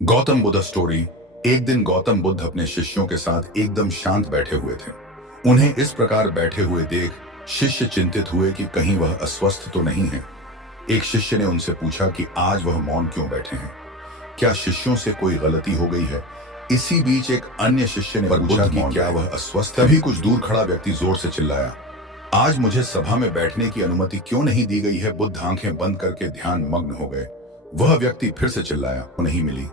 Gautam Buddha story. एक दिन गौतम बुद्ध अपने शिष्यों के साथ एकदम शांत बैठे हुए थे। उन्हें इस प्रकार बैठे हुए देख शिष्य चिंतित हुए कि कहीं वह अस्वस्थ तो नहीं है। एक शिष्य ने उनसे पूछा कि आज वह मौन क्यों बैठे हैं, क्या शिष्यों से कोई गलती हो गई है। इसी बीच एक अन्य शिष्य ने पूछा कि क्या वह अस्वस्थ है। तभी कुछ दूर खड़ा व्यक्ति जोर से चिल्लाया, आज मुझे सभा में बैठने की अनुमति क्यों नहीं दी गई है। बुद्ध आंखें बंद करके ध्यान मग्न हो गए। वह व्यक्ति फिर से चिल्लाया, नहीं मिली।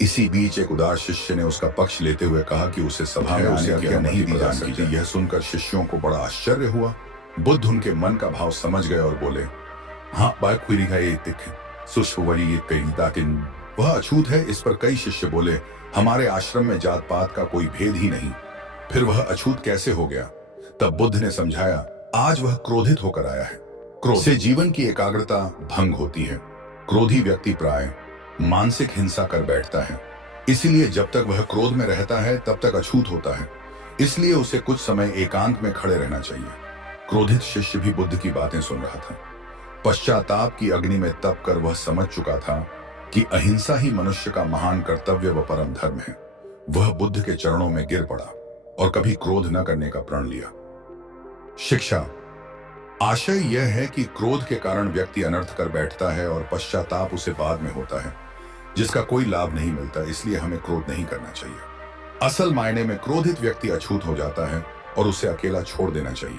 इसी बीच एक उदार शिष्य ने उसका पक्ष लेते हुए कहा कि उसे सभा में आने की अनुमति नहीं दी जा सकती। यह सुनकर शिष्यों को बड़ा आश्चर्य हुआ। बुद्ध उनके मन का भाव समझ गए और बोले, हाँ वह अछूत है। इस पर कई शिष्य बोले, हमारे आश्रम में जात पात का कोई भेद ही नहीं, फिर वह अछूत कैसे हो गया। तब बुद्ध ने समझाया, आज वह क्रोधित होकर आया है। क्रोध से जीवन की एकाग्रता भंग होती है। क्रोधी व्यक्ति प्राय मानसिक हिंसा कर बैठता है, इसलिए जब तक वह क्रोध में रहता है तब तक अछूत होता है। इसलिए उसे कुछ समय एकांत में खड़े रहना चाहिए। क्रोधित शिष्य भी बुद्ध की बातें सुन रहा था। पश्चाताप की अग्नि में तप कर वह समझ चुका था कि अहिंसा ही मनुष्य का महान कर्तव्य व परम धर्म है। वह बुद्ध के चरणों में गिर पड़ा और कभी क्रोध न करने का प्रण लिया। शिक्षा। आशय यह है कि क्रोध के कारण व्यक्ति अनर्थ कर बैठता है और पश्चाताप उसे बाद में होता है, जिसका कोई लाभ नहीं मिलता। इसलिए हमें क्रोध नहीं करना चाहिए। असल मायने में क्रोधित व्यक्ति अछूत हो जाता है और उसे अकेला छोड़ देना चाहिए।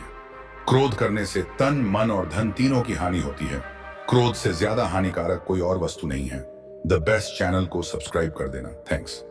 क्रोध करने से तन, मन और धन तीनों की हानि होती है। क्रोध से ज्यादा हानिकारक कोई और वस्तु नहीं है। द बेस्ट चैनल को सब्सक्राइब कर देना। थैंक्स।